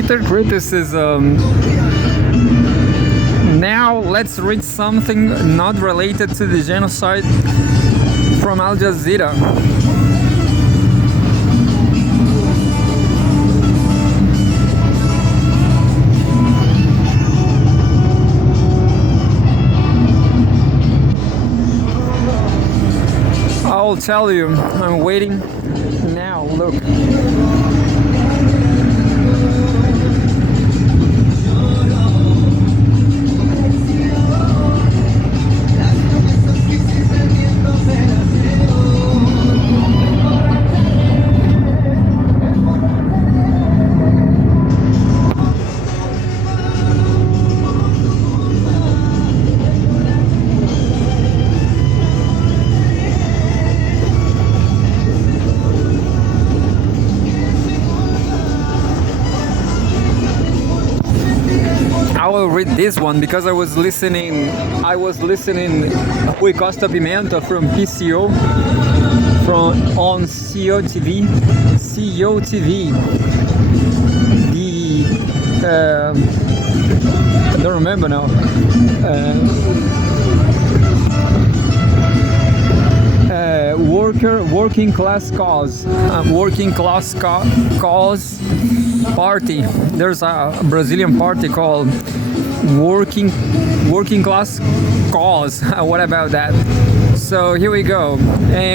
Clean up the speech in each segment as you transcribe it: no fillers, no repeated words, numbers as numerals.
Twitter criticism. Now let's read something not related to the genocide from Al Jazeera. I'll tell you, I'm waiting now, look. I will read this one because I was listening Rui Costa Pimenta from PCO on CO TV. I don't remember now. Working class cause party. There's a Brazilian party called working class cause. What about that? So here we go.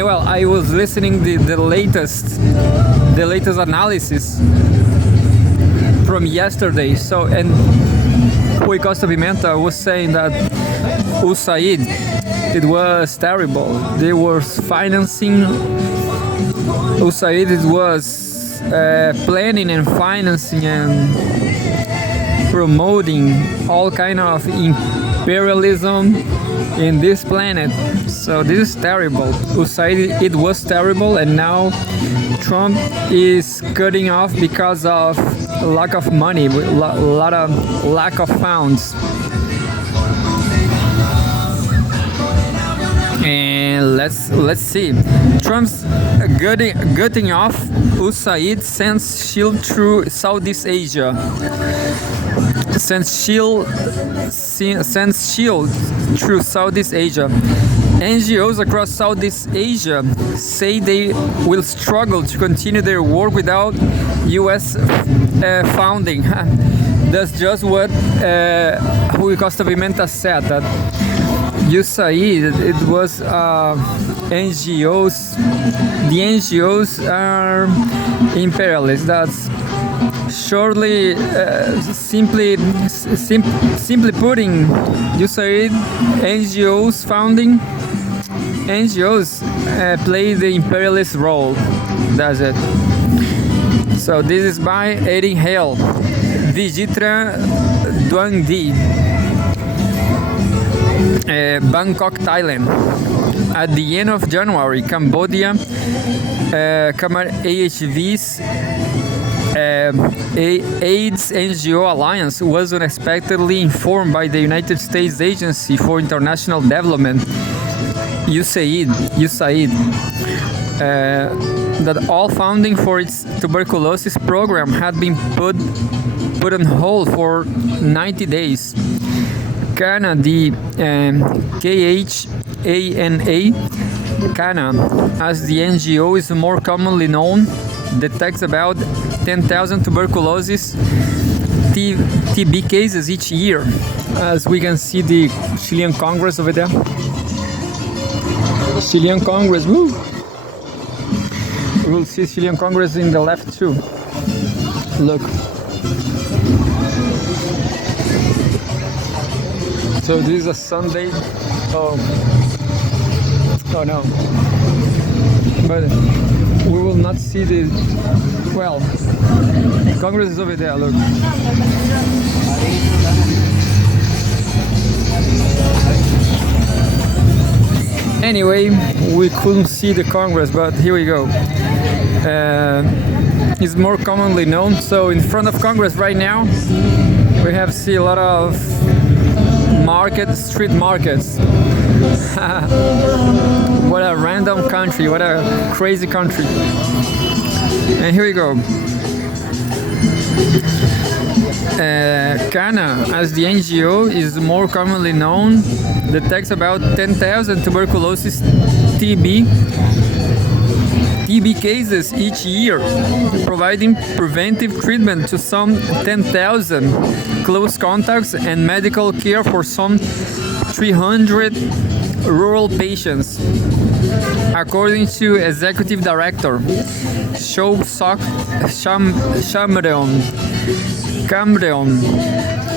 Well, I was listening the latest analysis from yesterday. So, and Rui Costa Pimenta was saying that USAID, it was terrible. They were financing USAID. It was planning and financing and promoting all kind of imperialism in this planet. So this is terrible. USAID, it was terrible, and now Trump is cutting off because of lack of money, lot of lack of funds. And let's see. Trump's cutting off USAID sends shield through Southeast Asia. Sends shield through Southeast Asia. NGOs across Southeast Asia say they will struggle to continue their work without U.S. funding. That's just what Rui Costa Pimenta said, that USAID, it was NGOs. The NGOs are imperialist. That's shortly, simply putting, USAID, NGOs founding, NGOs play the imperialist role. That's it. So this is by Eddie Hale, Vijitra Dwangdi, Bangkok, Thailand. At the end of January, Cambodia, Khmer AHV's AIDS NGO Alliance was unexpectedly informed by the United States Agency for International Development, USAID, that all funding for its tuberculosis program had been put on hold for 90 days. CANA, the KHANA, CANA, as the NGO is more commonly known, detects about 10,000 tuberculosis TB cases each year. As we can see the Chilean Congress over there. Chilean Congress, woo! We'll see Chilean Congress in the left too. Look. So this is a Sunday. Oh no. But we will not see the, well, Congress is over there, look. Anyway, we couldn't see the Congress, but here we go. It's more commonly known. So in front of Congress right now, we have see a lot of street markets. What a random country, what a crazy country. And here we go. CANA, as the NGO is more commonly known, detects about 10,000 tuberculosis TB cases each year, providing preventive treatment to some 10,000 close contacts and medical care for some 300 rural patients. According to Executive Director Show Camreon,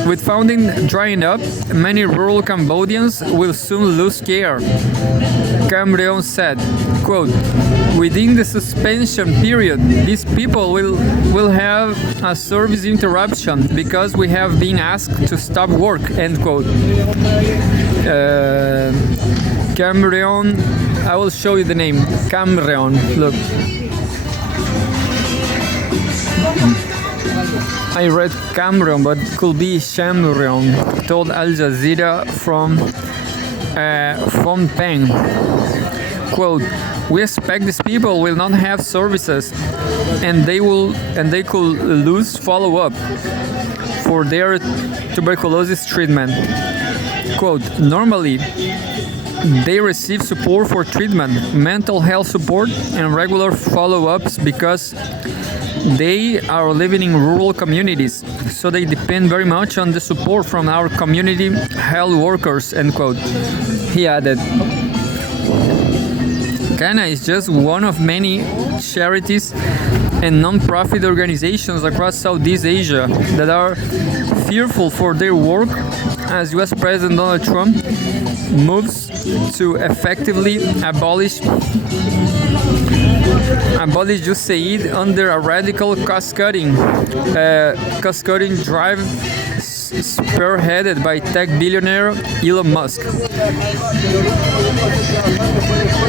with funding drying up, many rural Cambodians will soon lose care. Camreon said, quote, "Within the suspension period, these people will have a service interruption because we have been asked to stop work," end quote. Camreon, I will show you the name. Camreon, look. I read Camreon, but it could be Shamreon, told Al Jazeera from Phnom Penh. Quote, "We expect these people will not have services and they could lose follow-up for their tuberculosis treatment." Quote, "Normally, they receive support for treatment, mental health support, and regular follow-ups because they are living in rural communities, so they depend very much on the support from our community health workers," end quote. He added, CANA is just one of many charities and non-profit organizations across Southeast Asia that are fearful for their work as US President Donald Trump moves to effectively abolish USAID under a radical cost-cutting drive spearheaded by tech billionaire Elon Musk.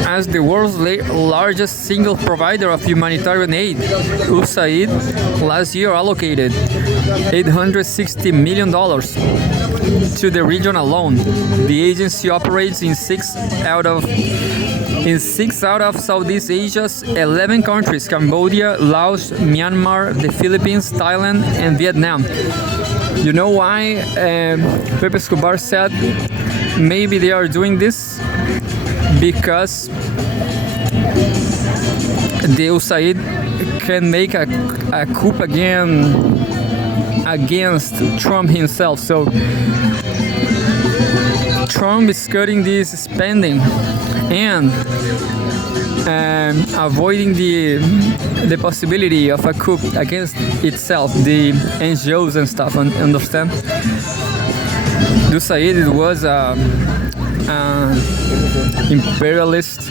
As the world's largest single provider of humanitarian aid, USAID last year allocated $860 million to the region alone. The agency operates in six out of Southeast Asia's 11 countries: Cambodia, Laos, Myanmar, the Philippines, Thailand, and Vietnam. You know why Pepe Escobar said maybe they are doing this? Because the USAID can make a coup again against Trump himself. So Trump is cutting this spending and avoiding the possibility of a coup against itself, the NGOs and stuff. Understand? USAID was imperialist,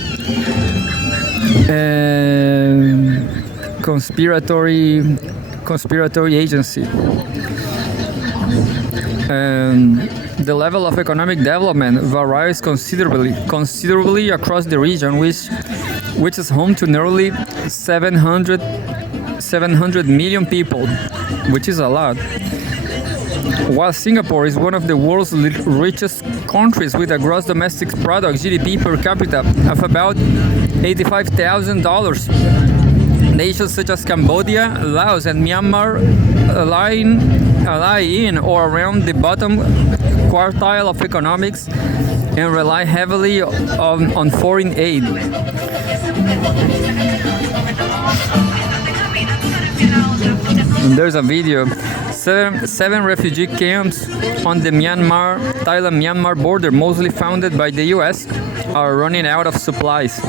conspiratory agency. The level of economic development varies considerably across the region, which is home to nearly 700 million people, which is a lot. While Singapore is one of the world's richest countries with a gross domestic product (GDP) per capita of about $85,000, nations such as Cambodia, Laos, and Myanmar lie in or around the bottom quartile of economics and rely heavily on foreign aid. And there's a video. Seven refugee camps on the Thailand-Myanmar border, mostly funded by the US, are running out of supplies.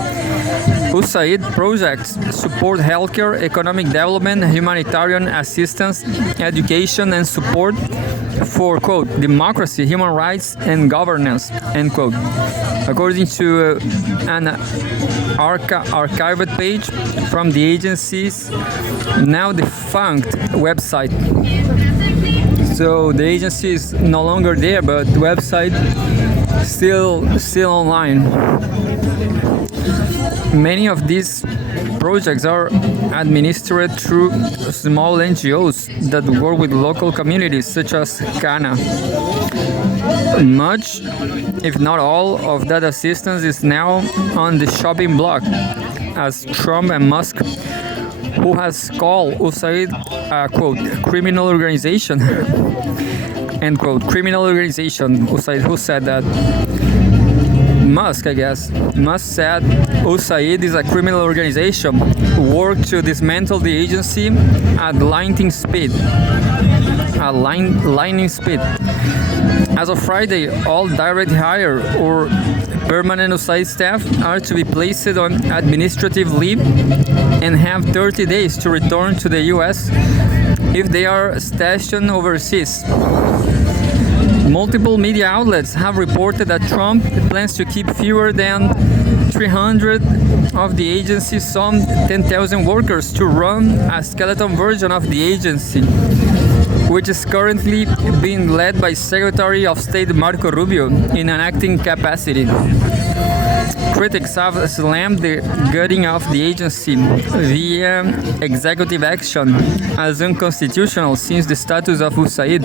USAID projects support healthcare, economic development, humanitarian assistance, education, and support for, quote, democracy, human rights, and governance, end quote. According to an archived page from the agency's now defunct website. So the agency is no longer there, but the website still online. Many of these projects are administered through small NGOs that work with local communities, such as CANA. Much, if not all, of that assistance is now on the shopping block, as Trump and Musk who has called USAID a quote criminal organization. End quote. Criminal organization. USAID, who said that? Musk, I guess. Musk said USAID is a criminal organization who worked to dismantle the agency at lightning speed. Lightning speed. As of Friday, all direct hire or permanent USAID staff are to be placed on administrative leave and have 30 days to return to the US if they are stationed overseas. Multiple media outlets have reported that Trump plans to keep fewer than 300 of the agency's some 10,000 workers to run a skeleton version of the agency, which is currently being led by Secretary of State Marco Rubio in an acting capacity. Critics have slammed the gutting of the agency via executive action as unconstitutional since the status of USAID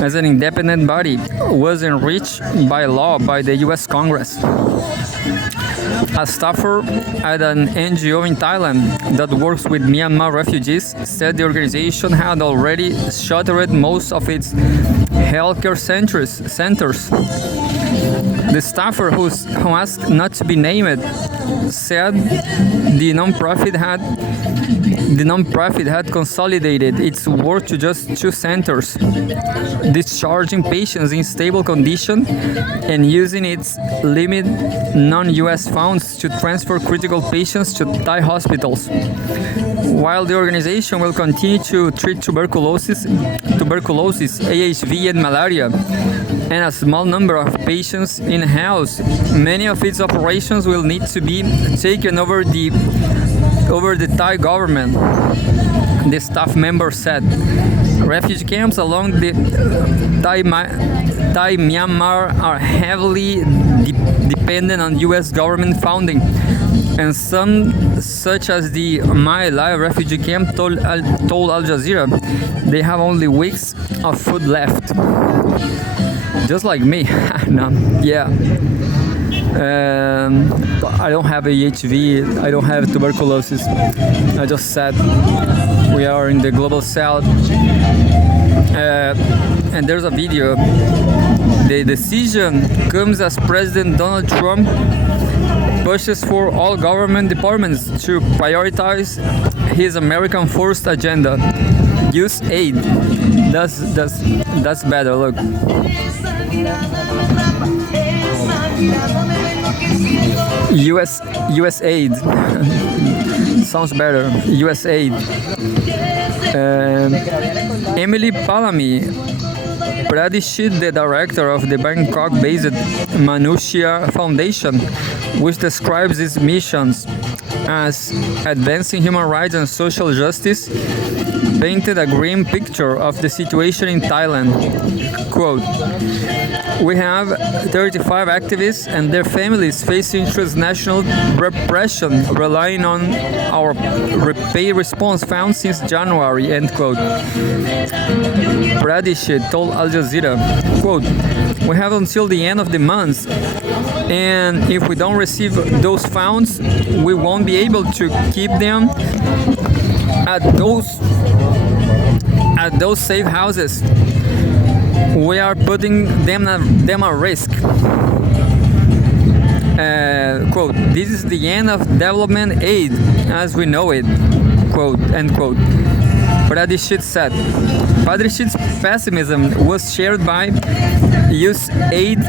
as an independent body was enriched by law by the US Congress. A staffer at an NGO in Thailand that works with Myanmar refugees said the organization had already shuttered most of its healthcare centers. The staffer who asked not to be named said the nonprofit had consolidated its work to just 2 centers, discharging patients in stable condition and using its limited non-US funds to transfer critical patients to Thai hospitals. While the organization will continue to treat tuberculosis, AHV, and malaria, and a small number of patients in-house, many of its operations will need to be taken over the Thai government, the staff member said. Refugee camps along the Thai-Myanmar are heavily dependent on U.S. government funding, and some, such as the My Lai refugee camp, told Al Jazeera they have only weeks of food left. Just like me. No, yeah. I don't have AHV, I don't have tuberculosis. I just said we are in the global south. And there's a video. The decision comes as President Donald Trump pushes for all government departments to prioritize his American First agenda. USAID. That's better. Look. USAID. Sounds better. USAID. Emily Palami Pradeshit, the director of the Bangkok-based Manushya Foundation, which describes its missions as advancing human rights and social justice, painted a grim picture of the situation in Thailand. Quote, "We have 35 activists and their families facing transnational repression, relying on our pay response found since January," end quote. Pradeshit told Al Jazeera, quote, "We have until the end of the month, and if we don't receive those funds, we won't be able to keep them at those safe houses. We are putting them at risk." Quote, "This is the end of development aid as we know it," quote, end quote. Pradeshit said. Pradeshit's pessimism was shared by USAID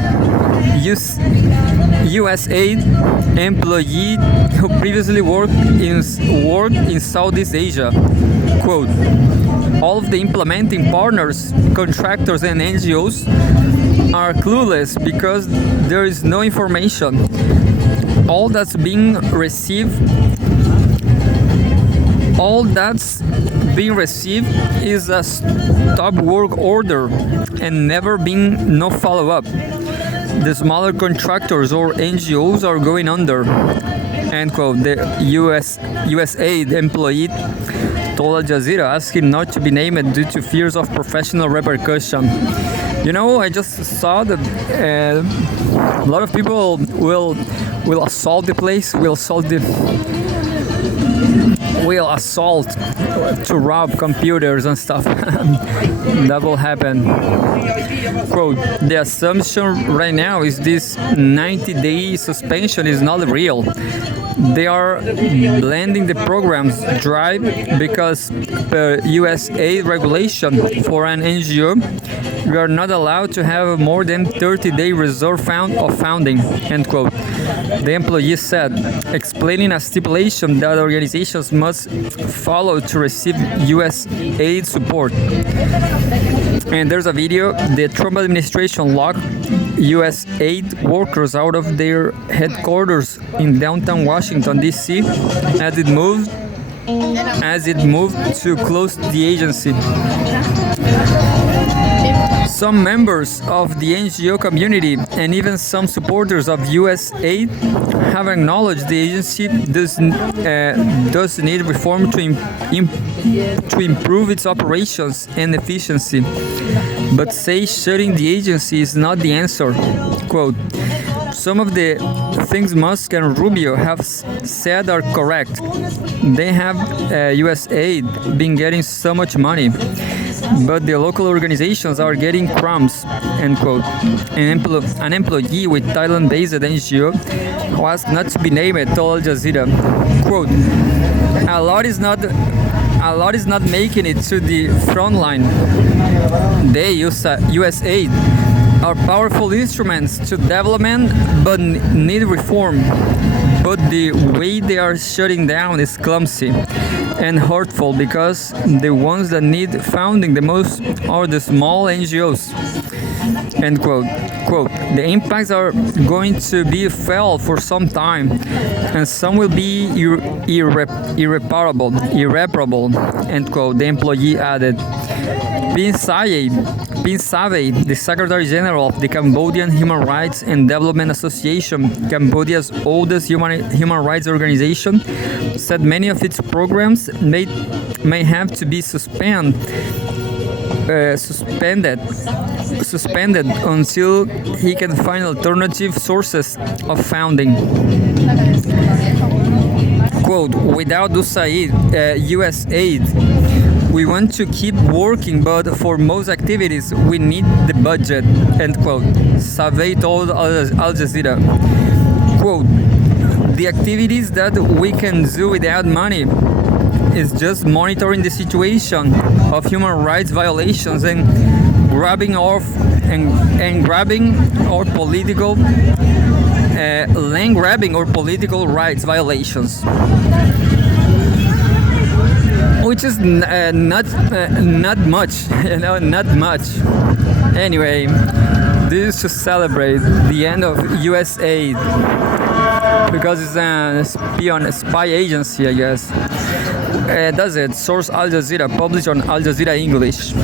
employee who previously worked in Southeast Asia. Quote, "All of the implementing partners, contractors, and NGOs are clueless because there is no information. All that's being received is a stop work order and never been no follow-up. The smaller contractors or NGOs are going under," end quote. The USAID employee told Al Jazeera, asking not to be named due to fears of professional repercussion. You know, I just saw that a lot of people will assault the place, will assault will assault to rob computers and stuff. That will happen. Quote, the assumption right now is this 90-day suspension is not real. They are blending the program's drive because per USAID regulation for an NGO, we are not allowed to have more than 30-day reserve of founding, end quote. The employee said, explaining a stipulation that organizations must follow to receive USAID support. And there's a video. The Trump administration locked USAID workers out of their headquarters in downtown Washington, D.C. as it moved to close the agency. Some members of the NGO community and even some supporters of USAID have acknowledged the agency does need reform to improve its operations and efficiency, but say shutting the agency is not the answer. Quote, some of the things Musk and Rubio have said are correct. They have USAID been getting so much money, but the local organizations are getting crumbs, end quote. An employee with Thailand-based NGO who asked not to be named told Al Jazeera, quote, a lot is not making it to the front line. They, USAID, are powerful instruments to development but need reform. But the way they are shutting down is clumsy and hurtful because the ones that need funding the most are the small NGOs. End quote. Quote, the impacts are going to be felt for some time, and some will be irreparable, end quote, the employee added. Bin Savay, the Secretary General of the Cambodian Human Rights and Development Association, Cambodia's oldest human rights organization, said many of its programs may have to be suspended until he can find alternative sources of funding. Quote, without USAID, we want to keep working, but for most activities, we need the budget, end quote. Savay told Al Jazeera, quote, the activities that we can do without money is just monitoring the situation of human rights violations and grabbing our political rights violations, which is not much, not much. Anyway, this is to celebrate the end of USAID because it's a spy agency, I guess. That's it. Source Al Jazeera, published on Al Jazeera English.